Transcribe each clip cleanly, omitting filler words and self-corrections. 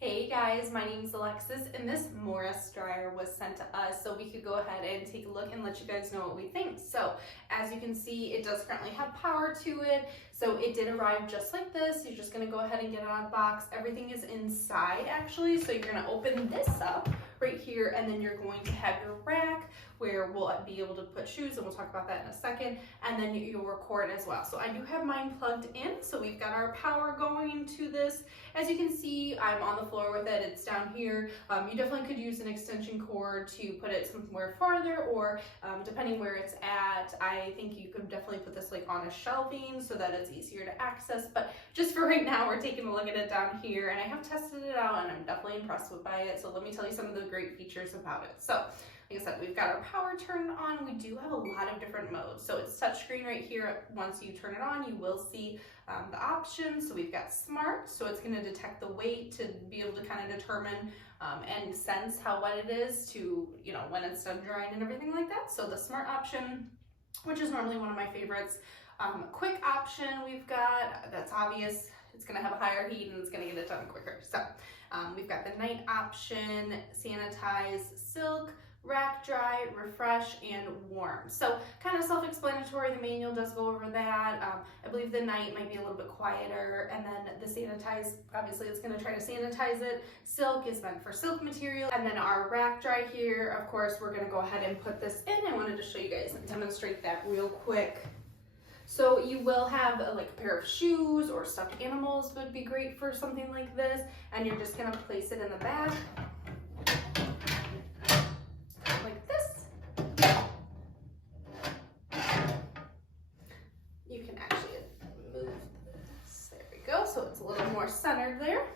Hey guys, my name is Alexis and this Morus dryer was sent to us so we could go ahead and take a look and let you guys know what we think. So as you can see, it does currently have power to it. So it did arrive just like this. You're just gonna go ahead and get it out of the box. Everything is inside actually. So you're gonna open this up right here and then you're going to have your rack where we'll be able to put shoes, and we'll talk about that in a second, and then your cord as well. So I do have mine plugged in, so we've got our power going to this. As you can see, I'm on the floor with it, it's down here. You definitely could use an extension cord to put it somewhere farther, or depending where it's at, I think you could definitely put this like on a shelving so that it's easier to access. But just for right now, we're taking a look at it down here, and I have tested it out and I'm definitely impressed by it. So let me tell you some of the great features about it. So like I said, we've got our power turned on. We do have a lot of different modes. So it's touchscreen right here. Once you turn it on, you will see the options. So we've got smart, so it's going to detect the weight to be able to kind of determine and sense how wet it is to, when it's done drying and everything like that. So the smart option, which is normally one of my favorites. Quick option we've got, that's obvious. It's going to have a higher heat and it's going to get it done quicker. So we've got the night option, sanitize, silk, rack dry, refresh, and warm. So kind of self-explanatory. The manual does go over that. I believe the night might be a little bit quieter, and then the sanitize, obviously it's going to try to sanitize it. Silk is meant for silk material, and then our rack dry here, of course, we're going to go ahead and put this in. I wanted to show you guys and demonstrate that real quick. So you will have like a pair of shoes or stuffed animals would be great for something like this, and you're just going to place it in the bag like this. You can actually move this. There we go. So it's a little more centered there.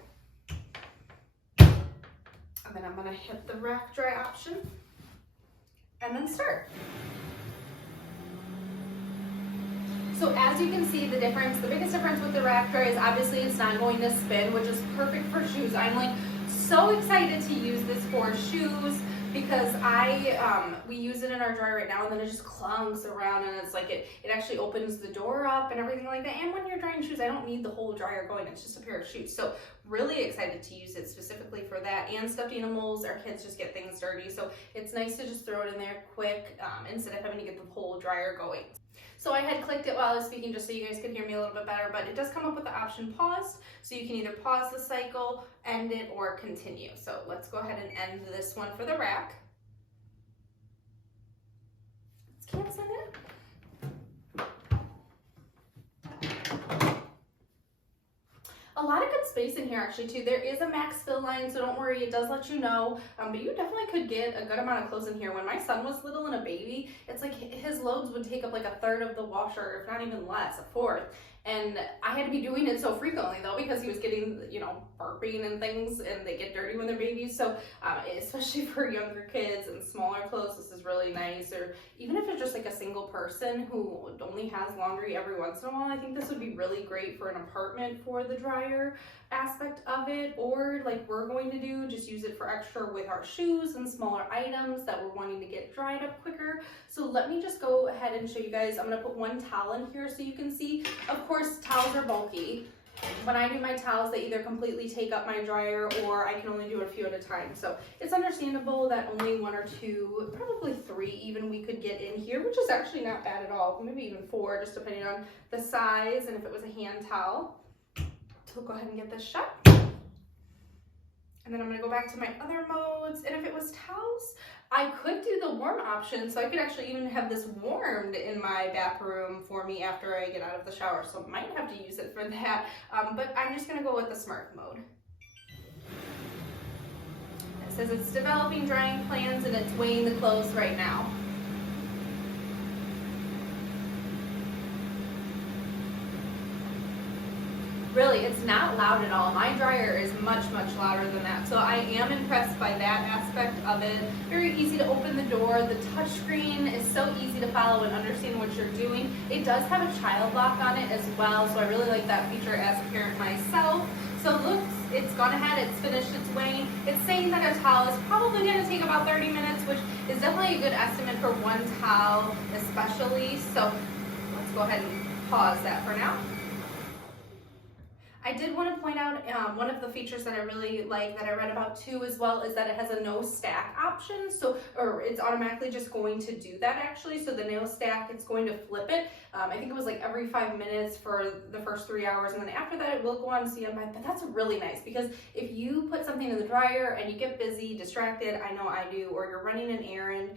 And then I'm going to hit the rack dry option and then start. So as you can see, the biggest difference with the rack dry is obviously it's not going to spin, which is perfect for shoes. I'm like so excited to use this for shoes because we use it in our dryer right now, and then it just clunks around, and it's like it actually opens the door up and everything like that. And when you're drying shoes, I don't need the whole dryer going, it's just a pair of shoes. So really excited to use it specifically for that. And stuffed animals, our kids just get things dirty, so it's nice to just throw it in there quick instead of having to get the whole dryer going. So I had clicked it while I was speaking just so you guys could hear me a little bit better, but it does come up with the option paused, so you can either pause the cycle, end it, or continue. So let's go ahead and end this one for the rack. Let's cancel it. A lot of good space in here actually too. There is a max fill line, so don't worry, it does let you know, but you definitely could get a good amount of clothes in here. When my son was little and a baby, it's like his loads would take up like a third of the washer, if not even less, a fourth. And I had to be doing it so frequently though, because he was getting, burping and things, and they get dirty when they're babies. So especially for younger kids and smaller clothes, this is really nice. Or even if it's just like a single person who only has laundry every once in a while, I think this would be really great for an apartment for the dryer aspect of it. Or like we're going to do, just use it for extra with our shoes and smaller items that we're wanting to get dried up quicker. So let me just go ahead and show you guys. I'm going to put one towel in here so you can see. Of course, towels are bulky. When I do my towels, they either completely take up my dryer or I can only do a few at a time. So it's understandable that only one or two, probably three even, we could get in here, which is actually not bad at all. Maybe even four, just depending on the size and if it was a hand towel. So we'll go ahead and get this shut. And then I'm going to go back to my other modes. And if it was towels, I could do the warm option. So I could actually even have this warmed in my bathroom for me after I get out of the shower. So I might have to use it for that. But I'm just going to go with the smart mode. It says it's developing drying plans and it's weighing the clothes right now. Really, it's not loud at all. My dryer is much, much louder than that. So I am impressed by that aspect of it. Very easy to open the door. The touchscreen is so easy to follow and understand what you're doing. It does have a child lock on it as well, so I really like that feature as a parent myself. So look, it's gone ahead, it's finished its weighing. It's saying that a towel is probably going to take about 30 minutes, which is definitely a good estimate for one towel especially. So let's go ahead and pause that for now. I did want to point out one of the features that I really like that I read about too as well is that it has a no stack option. So, or it's automatically just going to do that actually. So the no stack, it's going to flip it. I think it was like every 5 minutes for the first 3 hours, and then after that it will go on standby. But that's really nice because if you put something in the dryer and you get busy, distracted, I know I do, or you're running an errand,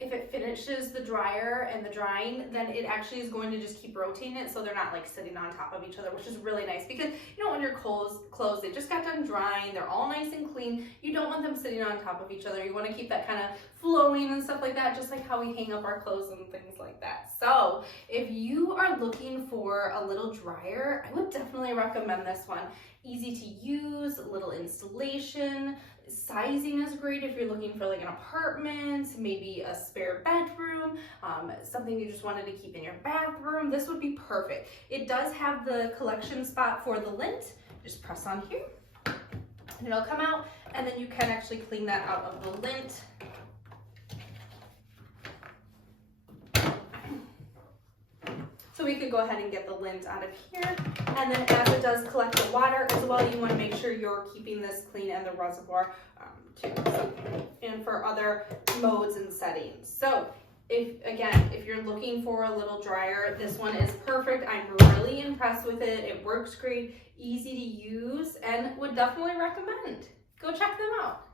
if it finishes the dryer and the drying, then it actually is going to just keep rotating it so they're not like sitting on top of each other, which is really nice because you know when your clothes they just got done drying, they're all nice and clean, you don't want them sitting on top of each other. You want to keep that kind of flowing and stuff like that, just like how we hang up our clothes and things like that. So if you are looking for a little dryer, I would definitely recommend this one. Easy to use, little installation, sizing is great if you're looking for like an apartment, maybe a spare bedroom, something you just wanted to keep in your bathroom. This would be perfect. It does have the collection spot for the lint. Just press on here and it'll come out, and then you can actually clean that out of the lint. So we could go ahead and get the lint out of here. And then as it does collect the water as well, you want to make sure you're keeping this clean and the reservoir too. And for other modes and settings. So if you're looking for a little dryer, this one is perfect. I'm really impressed with it. It works great, easy to use, and would definitely recommend. Go check them out.